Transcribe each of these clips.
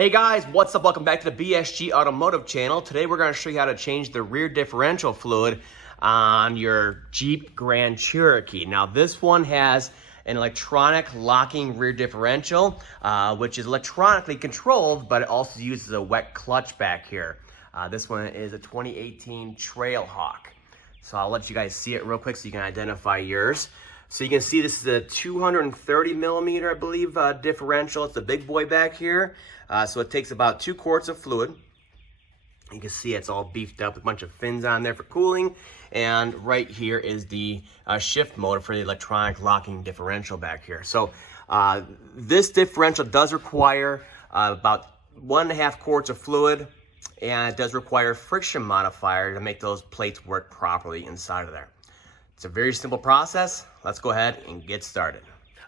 Hey guys, what's up? Welcome back to the BSG Automotive channel. Today we're going to show you how to change the rear differential fluid on your Jeep Grand Cherokee. Now this one has an electronic locking rear differential, which is electronically controlled, but it also uses a wet clutch back here. This one is a 2018 Trailhawk. So I'll let you guys see it real quick so you can identify yours. So you can see this is a 230 millimeter, I believe, differential. It's the big boy back here. So it takes about 2 quarts of fluid. You can see it's all beefed up with a bunch of fins on there for cooling. And right here is the shift motor for the electronic locking differential back here. So this differential does require about 1.5 quarts of fluid, and it does require friction modifier to make those plates work properly inside of there. It's a very simple process. Let's go ahead and get started.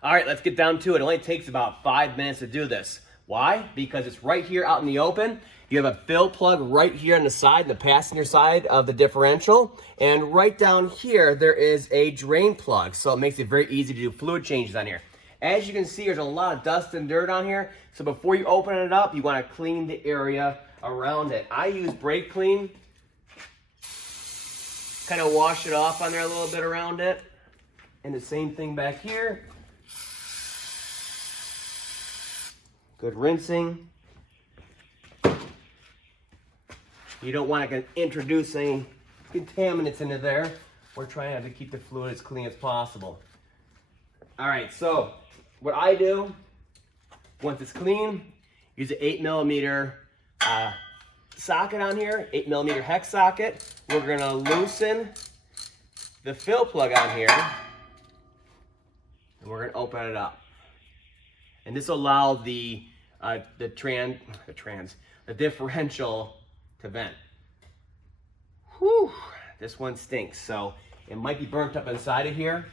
All right, let's get down to it. It only takes about 5 minutes to do this. Why? Because it's right here out in the open. You have a fill plug right here on the side, the passenger side of the differential. And right down here, there is a drain plug. So it makes it very easy to do fluid changes on here. As you can see, there's a lot of dust and dirt on here. So before you open it up, you want to clean the area around it. I use brake clean. Kind of wash it off on there a little bit around it. And the same thing back here. Good rinsing. You don't want to introduce any contaminants into there. We're trying to keep the fluid as clean as possible. All right, so what I do, once it's clean, use an 8 millimeter socket on here, 8 millimeter hex socket. We're gonna loosen the fill plug on here, and we're gonna open it up. And this will allow the differential to vent. Whew, this one stinks, so it might be burnt up inside of here.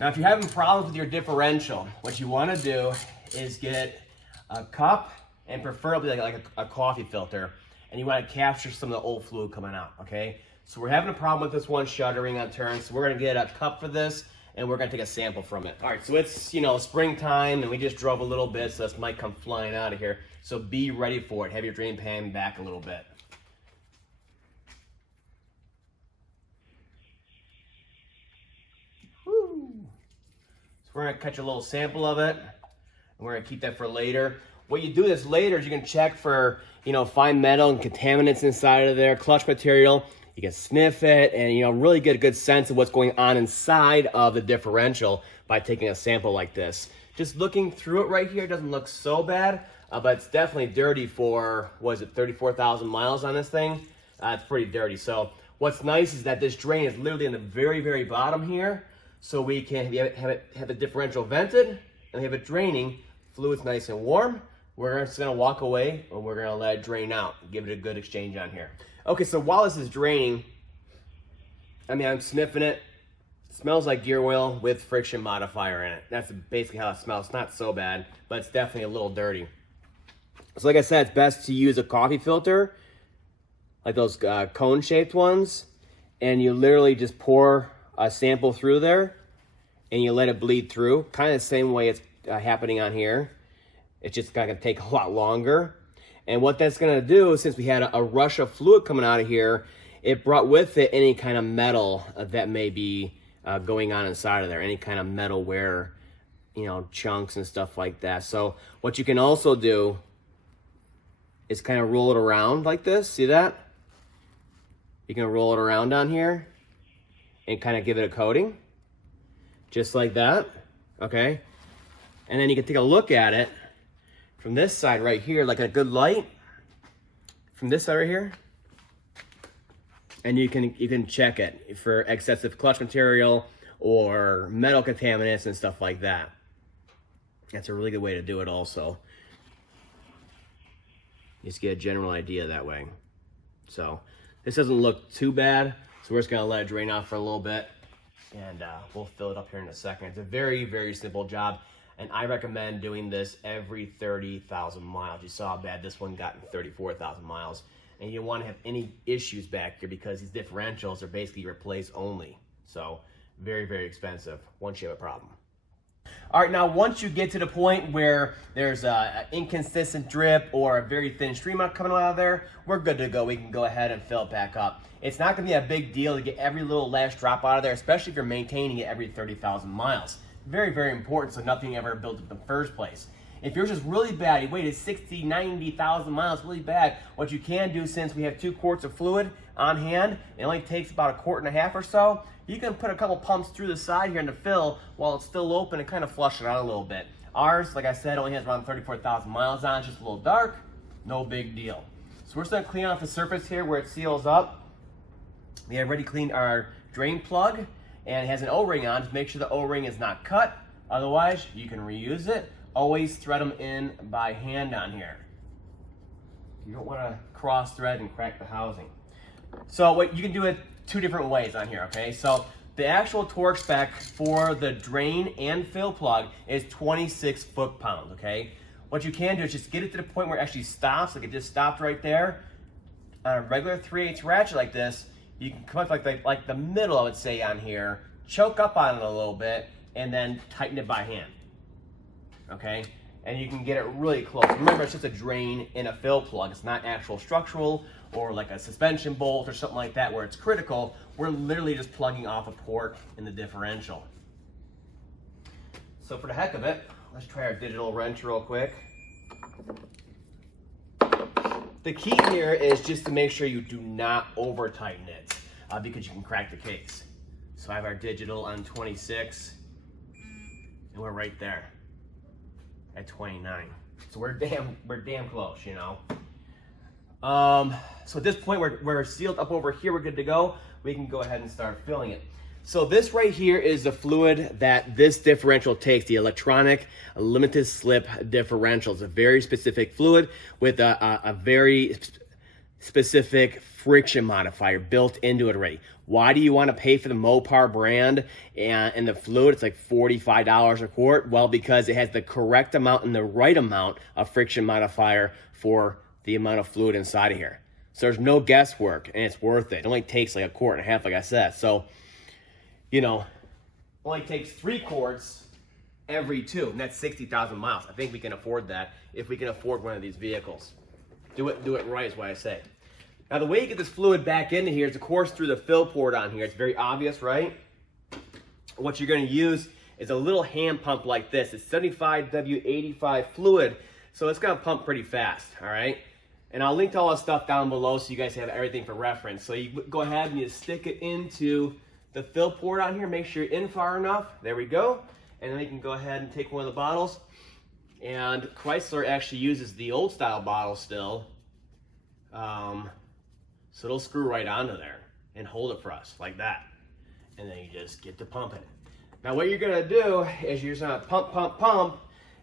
Now, if you're having problems with your differential, what you want to do is get a cup, and preferably like a coffee filter, and you want to capture some of the old fluid coming out, okay? So we're having a problem with this one shuttering on turns, so we're gonna get a cup for this, and we're gonna take a sample from it. All right, so it's, springtime, and we just drove a little bit, so this might come flying out of here. So be ready for it. Have your drain pan back a little bit. Woo. So we're gonna catch a little sample of it, and we're gonna keep that for later. What you do this later is you can check for, fine metal and contaminants inside of there, clutch material. You can sniff it and, really get a good sense of what's going on inside of the differential by taking a sample like this. Just looking through it right here doesn't look so bad, but it's definitely dirty for, 34,000 miles on this thing? It's pretty dirty. So what's nice is that this drain is literally in the very, very bottom here. So we can have the differential vented and have it draining. Fluid's nice and warm. We're just gonna walk away, and we're gonna let it drain out. Give it a good exchange on here. Okay, so while this is draining, I'm sniffing it. It smells like gear oil with friction modifier in it. That's basically how it smells. It's not so bad, but it's definitely a little dirty. So like I said, it's best to use a coffee filter, like those cone-shaped ones, and you literally just pour a sample through there, and you let it bleed through, kind of the same way it's happening on here. It's just gonna take a lot longer. And what that's gonna do, since we had a rush of fluid coming out of here, it brought with it any kind of metal that may be going on inside of there, any kind of metal wear, chunks and stuff like that. So what you can also do is kind of roll it around like this. See that? You can roll it around on here and kind of give it a coating, just like that, okay? And then you can take a look at it from this side right here, like a good light, from this side right here, and you can check it for excessive clutch material or metal contaminants and stuff like that. That's a really good way to do it also. Just get a general idea that way. So this doesn't look too bad, so we're just gonna let it drain off for a little bit, and we'll fill it up here in a second. It's a very, very simple job. And I recommend doing this every 30,000 miles. You saw how bad this one got in 34,000 miles. And you don't want to have any issues back here because these differentials are basically replace only. So very, very expensive once you have a problem. All right, now once you get to the point where there's an inconsistent drip or a very thin stream coming out of there, we're good to go. We can go ahead and fill it back up. It's not gonna be a big deal to get every little last drop out of there, especially if you're maintaining it every 30,000 miles. Very, very important so nothing ever builds up in the first place. If yours is really bad, you waited 60, 90,000 miles, really bad, what you can do, since we have 2 quarts of fluid on hand, it only takes about a quart and a half or so, you can put a couple pumps through the side here in the fill while it's still open and kind of flush it out a little bit. Ours, like I said, only has around 34,000 miles on it, just a little dark, no big deal. So we're just gonna clean off the surface here where it seals up. We have already cleaned our drain plug, and it has an O-ring on to make sure the O-ring is not cut. Otherwise, you can reuse it. Always thread them in by hand on here. You don't want to cross thread and crack the housing. So what you can do it 2 different ways on here, okay? So the actual torque spec for the drain and fill plug is 26 foot-pounds, okay? What you can do is just get it to the point where it actually stops, like it just stopped right there. On a regular 3/8 ratchet like this, you can come up like the middle, I would say, on here, choke up on it a little bit, and then tighten it by hand. Okay, and you can get it really close. Remember, it's just a drain in a fill plug. It's not actual structural or like a suspension bolt or something like that where it's critical. We're literally just plugging off a port in the differential. So for the heck of it, let's try our digital wrench real quick. The key here is just to make sure you do not over tighten it because you can crack the case. So I have our digital on 26 and we're right there at 29. So we're damn close, you know. So at this point, we're sealed up over here. We're good to go. We can go ahead and start filling it. So this right here is the fluid that this differential takes, the electronic limited slip differential. It's a very specific fluid with a very specific friction modifier built into it already. Why do you want to pay for the Mopar brand and the fluid? It's like $45 a quart. Well, because it has the correct amount and the right amount of friction modifier for the amount of fluid inside of here. So there's no guesswork, and it's worth it. It only takes like a quart and a half, like I said. So, you know, only takes 3 quarts every 2, and that's 60,000 miles. I think we can afford that if we can afford one of these vehicles. Do it right is what I say. Now the way you get this fluid back into here is, of course, through the fill port on here. It's very obvious, right? What you're going to use is a little hand pump like this. It's 75W85 fluid, so it's going to pump pretty fast, all right? And I'll link to all that stuff down below so you guys have everything for reference. So you go ahead and you stick it into the fill port on here. Make sure you're in far enough. There we go. And then you can go ahead and take one of the bottles. And Chrysler actually uses the old style bottle still. So it'll screw right onto there and hold it for us like that. And then you just get to pumping it. Now what you're gonna do is you're just gonna pump, pump, pump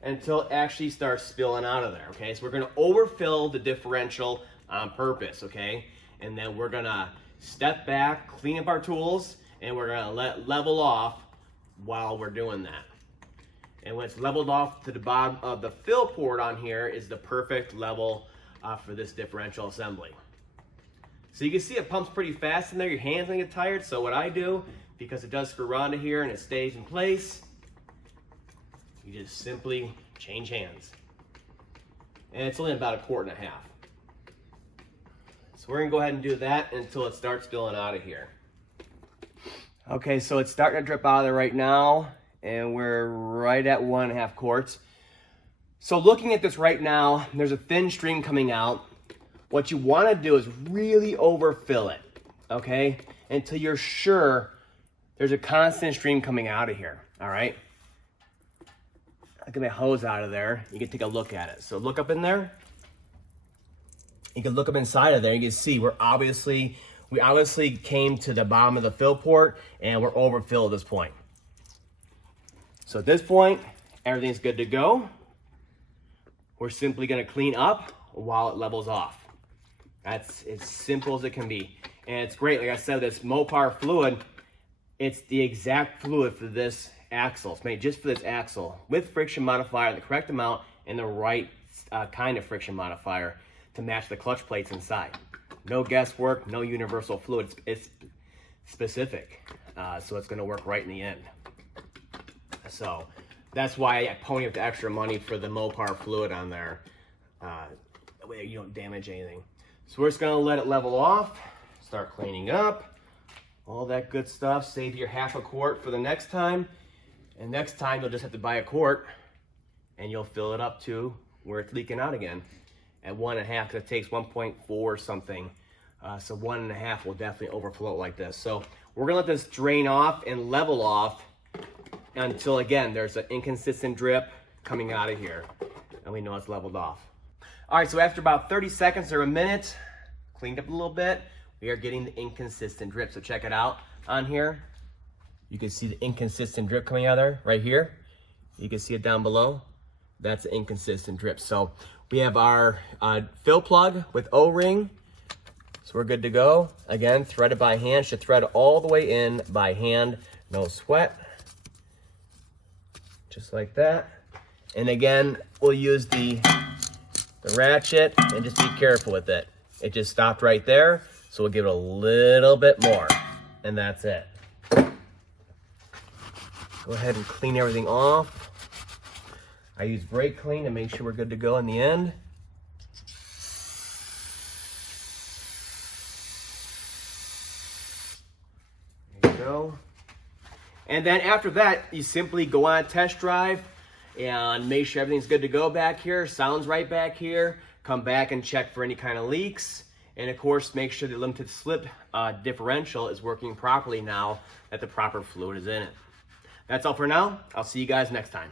until it actually starts spilling out of there, okay? So we're gonna overfill the differential on purpose, okay? And then we're gonna step back, clean up our tools, and we're gonna let level off while we're doing that. And when it's leveled off to the bottom of the fill port on here is the perfect level for this differential assembly. So you can see it pumps pretty fast in there. Your hands gonna get tired. So what I do, because it does screw onto here and it stays in place, you just simply change hands. And it's only about a quart and a half. So we're gonna go ahead and do that until it starts spilling out of here. Okay, so it's starting to drip out of there right now, and we're right at 1.5 quarts. So looking at this right now, there's a thin stream coming out. What you want to do is really overfill it, okay? Until you're sure there's a constant stream coming out of here, all right? I get my hose out of there. You can take a look at it. So look up in there. You can look up inside of there. You can see we obviously came to the bottom of the fill port and we're overfilled at this point. So at this point, everything's good to go. We're simply gonna clean up while it levels off. That's as simple as it can be. And it's great, like I said, this Mopar fluid, it's the exact fluid for this axle. It's made just for this axle with friction modifier, the correct amount, and the right kind of friction modifier to match the clutch plates inside. No guesswork, no universal fluid. It's specific, so it's gonna work right in the end. So That's why I pony up the extra money for the Mopar fluid on there. That way you don't damage anything. So we're just gonna let it level off, start cleaning up, all that good stuff. Save your half a quart for the next time. And next time you'll just have to buy a quart and you'll fill it up to where it's leaking out again at 1.5, because it takes 1.4 something. So 1.5 will definitely overflow like this. So we're gonna let this drain off and level off until, again, there's an inconsistent drip coming out of here and we know it's leveled off. All right, so after about 30 seconds or a minute, cleaned up a little bit, we are getting the inconsistent drip. So check it out on here. You can see the inconsistent drip coming out of there right here. You can see it down below. That's the inconsistent drip. So we have our fill plug with O-ring. So we're good to go. Again, threaded by hand. Should thread all the way in by hand. No sweat. Just like that. And again, we'll use the ratchet and just be careful with it. It just stopped right there. So we'll give it a little bit more. And that's it. Go ahead and clean everything off. I use brake clean to make sure we're good to go in the end. There you go. And then after that, you simply go on a test drive and make sure everything's good to go back here, sounds right back here. Come back and check for any kind of leaks. And of course, make sure the limited slip differential is working properly now that the proper fluid is in it. That's all for now. I'll see you guys next time.